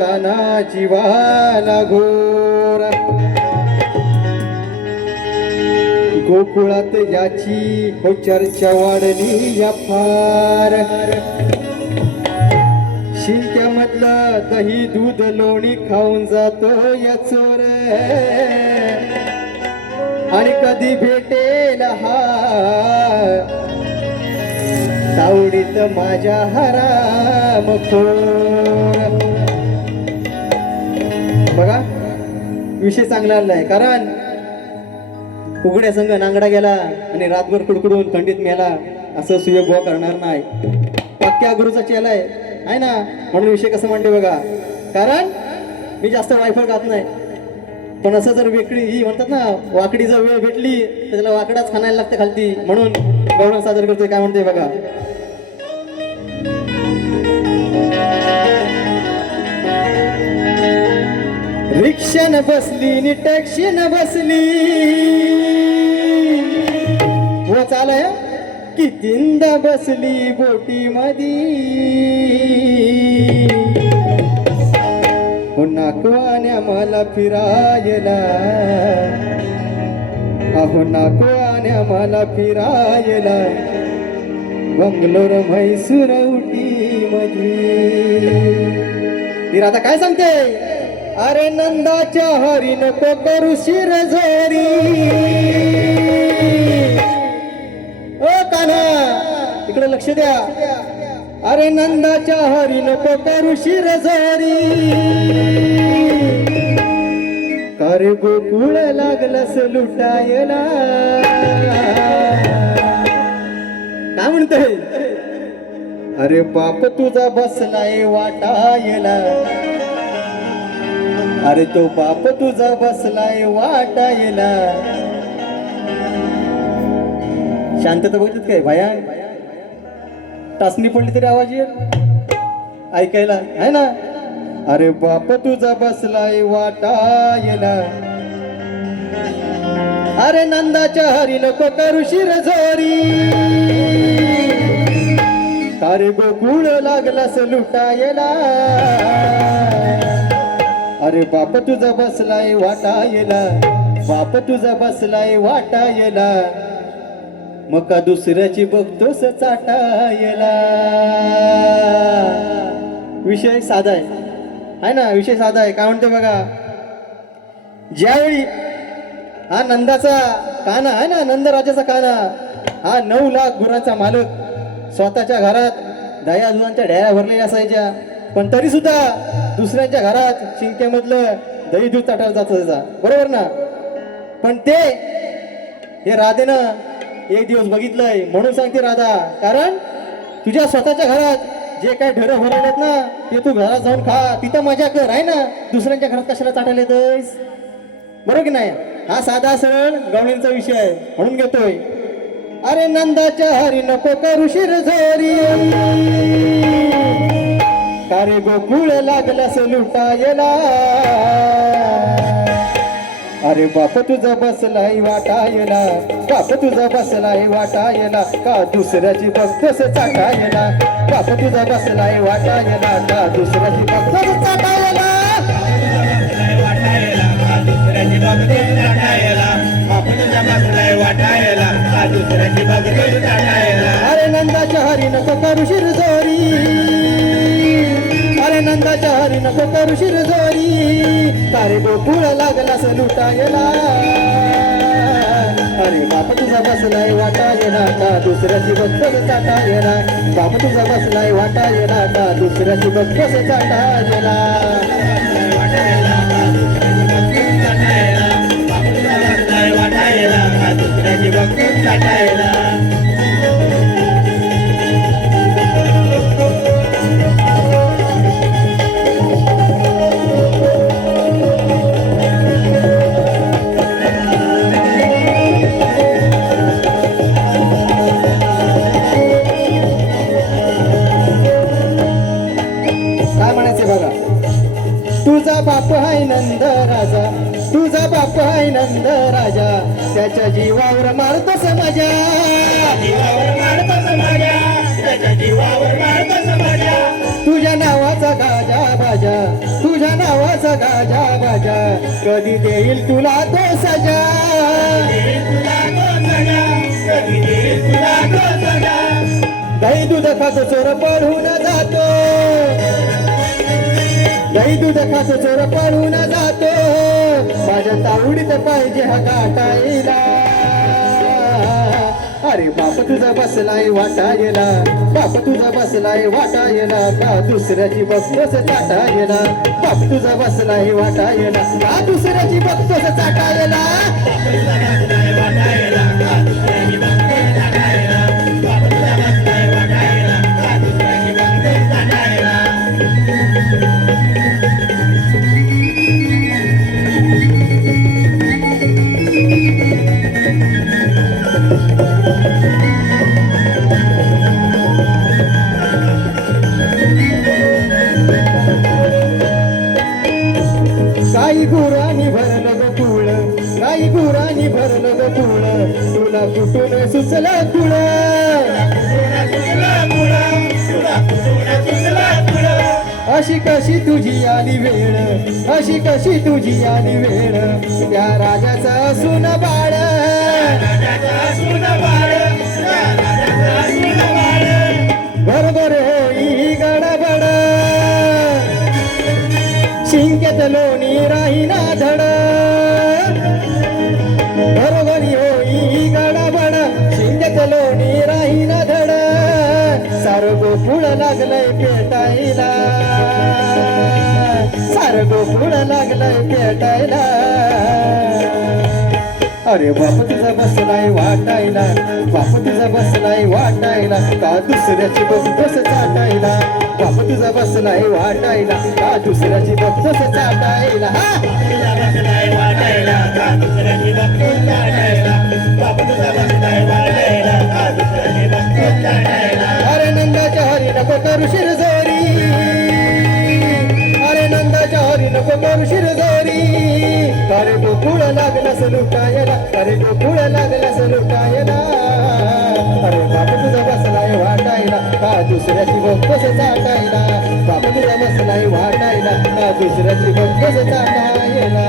काना जीवाला घोर गोकुळात याची हो चर्चा वाढली या फार शिंक्यामधलं दही दूध लोणी खाऊन जातो या चोर आणि कधी भेटेल हा तावडीत माझ्या हरामखोर. बघा विषय चांगला आलाय कारण उघड्या संघ नांगडा गेला आणि रातभर कुडकुडून थंडीत मेला असं सुयोग बुवा करणार नाही. पक्क्या गुरुचा चेला आहे ना म्हणून विषय कसं म्हणते बघा. कारण मी जास्त वायफळ खात नाही पण असं जर वेगळी ही म्हणतात ना वाकडी जर वेळ भेटली तर त्याला वाकडाच खाण्याला लागते खालती म्हणून गौरव सादर करतोय. काय म्हणते बघा. रिक्षान बसली नि टॅक्सीन बसली हो चालय कितींदा बसली बोटी मधी नाकवाने मला फिरायला अहो नाकवाने मला फिरायला बंगलोर म्हैसूर उटी मध्ये. आता काय सांगते अरे नंदाच्या हरी नको करू शिरझोरी ओ कान्हा इकडे लक्ष द्या. अरे नंदाच्या हरी नको करू शिरझोरी अरे गोकुळ लागलस लुटायला. काय म्हणतोय अरे बाप तुझा बसलाय वाटायला अरे तो बाप तुझा बसलाय वाटायला. शांतता बघितलं काय भया टाचणी पडली तरी आवाज येईल ऐकायला आहे ना. अरे बाप तुझा बसलाय वाटायला अरे नंदाच्या हरी नको करू शिरझोरी अरे गोकुळ लागलास लुटायला अरे बाप तुझा बसलाय वाटायला बाप तुझा बसलाय वाटायला मग का दुसऱ्याची बघतोस चाटायला. विषय साधा आहे ना विषय साधा आहे. काय म्हणते बघा. ज्यावेळी हा नंदाचा काना आहे ना नंद राजाचा काना हा 9 लाख गुरांचा मालक स्वतःच्या घरात दया दुधांच्या ढ्या भरलेल्या असायच्या पण तरी सुद्धा दुसऱ्यांच्या घरात शिंक्यामधलं दही दूध ताटायला जात असायचा बरोबर ना. पण ते हे राधेनं एक दिवस बघितलंय म्हणून सांगते राधा कारण तुझ्या स्वतःच्या घरात जे काय ढरं भरलेत ना ते तू घरात जाऊन खा तिथं मजा कर आहे ना दुसऱ्यांच्या घरात कशाला चाटायला येतोयस बरोबर की नाही. हा साधा सरळ गवळींचा विषय आहे म्हणून घेतोय. अरे नंदाच्या हरी नको करू शिरझोरी अरे गोकुळ लागलास लुटायला अरे बाप तुझा बसलाय वाटायला बाप तुझा बसलाय वाटायला का दुसऱ्याची बघतोस चाटायला बाप तुझा बसलाय वाटायला का दुसऱ्याची बघतोस चाटायला दुसऱ्याची बघतोस चाटायला बाप तुझा बसलाय वाटायला का दुसऱ्याची बघतोस चाटायला. अरे नंदाच्या हरी नको करू शिरझोरी अरे नंदाच्या हरी नको करू शिरझोरी अरे गोकुळ लागलास लुटायला अरे बाप तुझा बसलाय वाटायला का दुसऱ्याची बघतोस चाटायला बाप तुझा बसलाय वाटायला का दुसऱ्याची बघतोस चाटायला. वाटायला का दुसऱ्याची बघतोस चाटायला. तुझा बाप हाय नंद राजा तुझा बाप हाय नंद राजा त्याच्या जीवावर मारतोस माझ्या जीवावर मारतोस माझ्या त्याच्या जीवावर मारतस माझ्या तुझ्या नावाचा गाजा बाजा तुझ्या नावाचा गाजा बाजा कधी देईल तुला तो सजा तुला तो सजा कधी देईल तुला तो सजा दही दूध खातो चोर पळून जातो दही दूध खातो चोर पळून जातो माझ्या तावडीत पाहिजे हा गाठायला अरे बाप तुझा बसलाय वाटायला बाप तुझा बसलाय वाटायला का दुसऱ्याची बघतोस चाटायला बाप तुझा बसलाय वाटायला का दुसऱ्याची बघतोस चाटायला गाई गुरांनी भरलं ग कुळ गाई गुरांनी भरलं ग कुळ तुला कुठून सुचलं कुळ अशी कशी तुझी आली वेळ अशी कशी तुझी आली वेळ त्या राजाचा असून बाळ बरोबर होई गडबड शिंक्यात लोणी राहीना धड बरोबरी होई गडबड शिंक्यात लोणी राहीना धड सारं गोकुळ लागलंय पेटायला सारं गोकुळ लागलंय पेटायला अरे बाप तुझा बसलाय वाटायला बाप तुझा बसलाय वाटायला का दुसऱ्याची बघतोस चाटायला बाप तुझा बसलाय वाटायला का दुसऱ्याची बघतोस चाटायला अरे नंदाच्या हरी नको करू शिरजोरी अरे नंदाच्या हरी नको करू शिरजोरी अरे गोकुळ लागलास लुटायला अरे गोकुळ लागलास लुटायला अरे बाप तुझा बसलाय वाटायला का दुसऱ्याची बघतोस चाटायला बाप तुझा बसलाय वाटायला का दुसऱ्याची बघतोस चाटायला